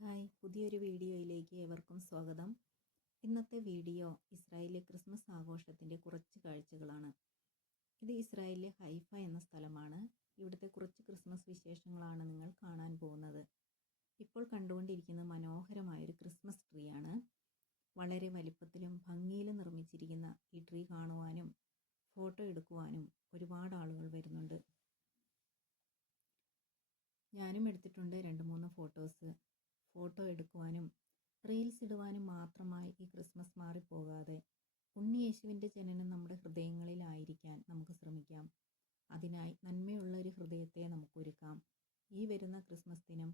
Hi, പുതിയൊരു വീഡിയോയിലേക്ക് ഏവർക്കും സ്വാഗതം. ഇന്നത്തെ വീഡിയോ ഇസ്രായേലിലെ ക്രിസ്മസ് ആഘോഷത്തിൻ്റെ കുറച്ച് കാഴ്ചകളാണ്. ഇത് ഇസ്രായേലിലെ ഹൈഫ എന്ന സ്ഥലമാണ്. ഇവിടുത്തെ കുറച്ച് ക്രിസ്മസ് വിശേഷങ്ങളാണ് നിങ്ങൾ കാണാൻ പോകുന്നത്. ഇപ്പോൾ കണ്ടുകൊണ്ടിരിക്കുന്നത് മനോഹരമായൊരു ക്രിസ്മസ് ട്രീ ആണ്. വളരെ വലിപ്പത്തിലും ഭംഗിയിലും നിർമ്മിച്ചിരിക്കുന്ന ഈ ട്രീ കാണുവാനും ഫോട്ടോ എടുക്കുവാനും ഒരുപാട് ആളുകൾ വരുന്നുണ്ട്. ഞാനും എടുത്തിട്ടുണ്ട് 2-3 ഫോട്ടോസ്. ഫോട്ടോ എടുക്കുവാനും റീൽസ് ഇടുവാനും മാത്രമായി ഈ ക്രിസ്മസ് മാറിപ്പോകാതെ ഉണ്ണിയേശുവിൻ്റെ ജനനം നമ്മുടെ ഹൃദയങ്ങളിലായിരിക്കാൻ നമുക്ക് ശ്രമിക്കാം. അതിനായി നന്മയുള്ള ഒരു ഹൃദയത്തെ നമുക്കൊരുക്കാം. ഈ വരുന്ന ക്രിസ്മസ് ദിനം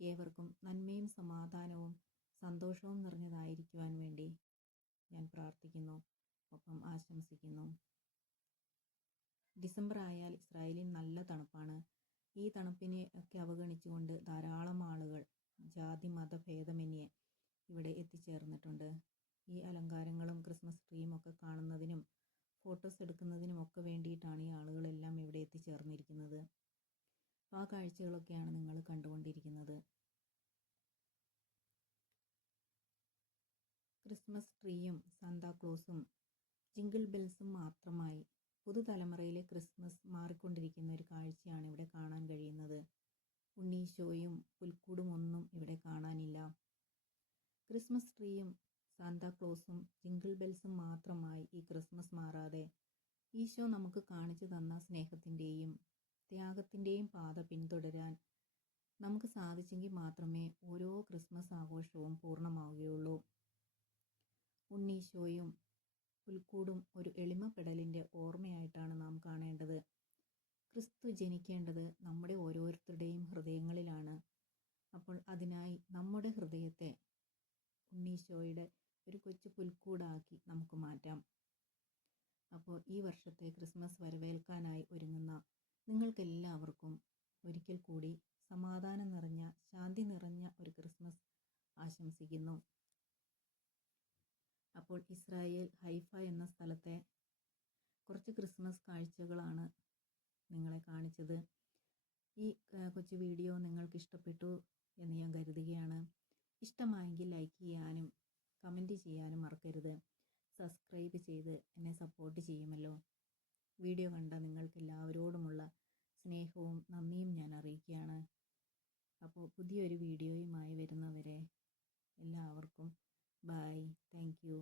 ഏവർക്കും നന്മയും സമാധാനവും സന്തോഷവും നിറഞ്ഞതായിരിക്കുവാൻ വേണ്ടി ഞാൻ പ്രാർത്ഥിക്കുന്നു, ഒപ്പം ആശംസിക്കുന്നു. ഡിസംബർ ആയാൽ ഇസ്രായേലിൽ നല്ല തണുപ്പാണ്. ഈ തണുപ്പിനെ ഒക്കെ അവഗണിച്ചുകൊണ്ട് ധാരാളം ആളുകൾ ജാതി മത ഭേദമന്യേ ഇവിടെ എത്തിച്ചേർന്നിട്ടുണ്ട്. ഈ അലങ്കാരങ്ങളും ക്രിസ്മസ് ട്രീയും ഒക്കെ കാണുന്നതിനും ഫോട്ടോസ് എടുക്കുന്നതിനും ഒക്കെ വേണ്ടിയിട്ടാണ് ഈ ആളുകളെല്ലാം ഇവിടെ എത്തിച്ചേർന്നിരിക്കുന്നത്. ആ കാഴ്ചകളൊക്കെയാണ് നിങ്ങൾ കണ്ടുകൊണ്ടിരിക്കുന്നത്. ക്രിസ്മസ് ട്രീയും സാന്താക്ലോസും ജിങ്കിൾ ബെൽസും മാത്രമായി പുതുതലമുറയിലെ ക്രിസ്മസ് മാറിക്കൊണ്ടിരിക്കുന്ന ഒരു കാഴ്ചയാണ് ഇവിടെ കാണാൻ കഴിയുന്നത്. ഉണ്ണീശോയും പുൽക്കൂടും ഒന്നും ഇവിടെ കാണാനില്ല. ക്രിസ്മസ് ട്രീയും സാന്താക്ലോസും ജിങ്കിൾ ബെൽസും മാത്രമായി ഈ ക്രിസ്മസ് മാറാതെ ഈശോ നമുക്ക് കാണിച്ചു തന്ന സ്നേഹത്തിൻ്റെയും ത്യാഗത്തിൻ്റെയും പാത പിന്തുടരാൻ നമുക്ക് സാധിച്ചെങ്കിൽ മാത്രമേ ഓരോ ക്രിസ്മസ് ആഘോഷവും പൂർണ്ണമാവുകയുള്ളൂ. ഉണ്ണീശോയും പുൽക്കൂടും ഒരു എളിമപ്പെടലിൻ്റെ ഓർമ്മയായിട്ടാണ് നാം കാണേണ്ടത്. ക്രിസ്തു ജനിക്കേണ്ടത് നമ്മുടെ ഓരോരുത്തരുടെയും ഹൃദയങ്ങളിലാണ്. അപ്പോൾ അതിനായി നമ്മുടെ ഹൃദയത്തെ ഉണ്ണീശോയുടെ ഒരു കൊച്ചു പുൽക്കൂടാക്കി നമുക്ക് മാറ്റാം. അപ്പോൾ ഈ വർഷത്തെ ക്രിസ്മസ് വരവേൽക്കാനായി ഒരുങ്ങുന്ന നിങ്ങൾക്കെല്ലാവർക്കും ഒരിക്കൽ കൂടി സമാധാനം നിറഞ്ഞ ശാന്തി നിറഞ്ഞ ഒരു ക്രിസ്മസ് ആശംസിക്കുന്നു. അപ്പോൾ ഇസ്രായേൽ ഹൈഫ എന്ന സ്ഥലത്തെ കുറച്ച് ക്രിസ്മസ് കാഴ്ചകളാണ് നിങ്ങളെ കാണിച്ചത്. ഈ കൊച്ചു വീഡിയോ നിങ്ങൾക്ക് ഇഷ്ടപ്പെട്ടു എന്ന് ഞാൻ കരുതുകയാണ്. ഇഷ്ടമായെങ്കിൽ ലൈക്ക് ചെയ്യാനും കമൻറ്റ് ചെയ്യാനും മറക്കരുത്. സബ്സ്ക്രൈബ് ചെയ്ത് എന്നെ സപ്പോർട്ട് ചെയ്യുമല്ലോ. വീഡിയോ കണ്ട നിങ്ങൾക്ക് എല്ലാവരോടുമുള്ള സ്നേഹവും നന്ദിയും ഞാൻ അറിയിക്കുകയാണ്. അപ്പോൾ പുതിയൊരു വീഡിയോയുമായി വരുന്നവരെ എല്ലാവർക്കും ബൈ. Thank you.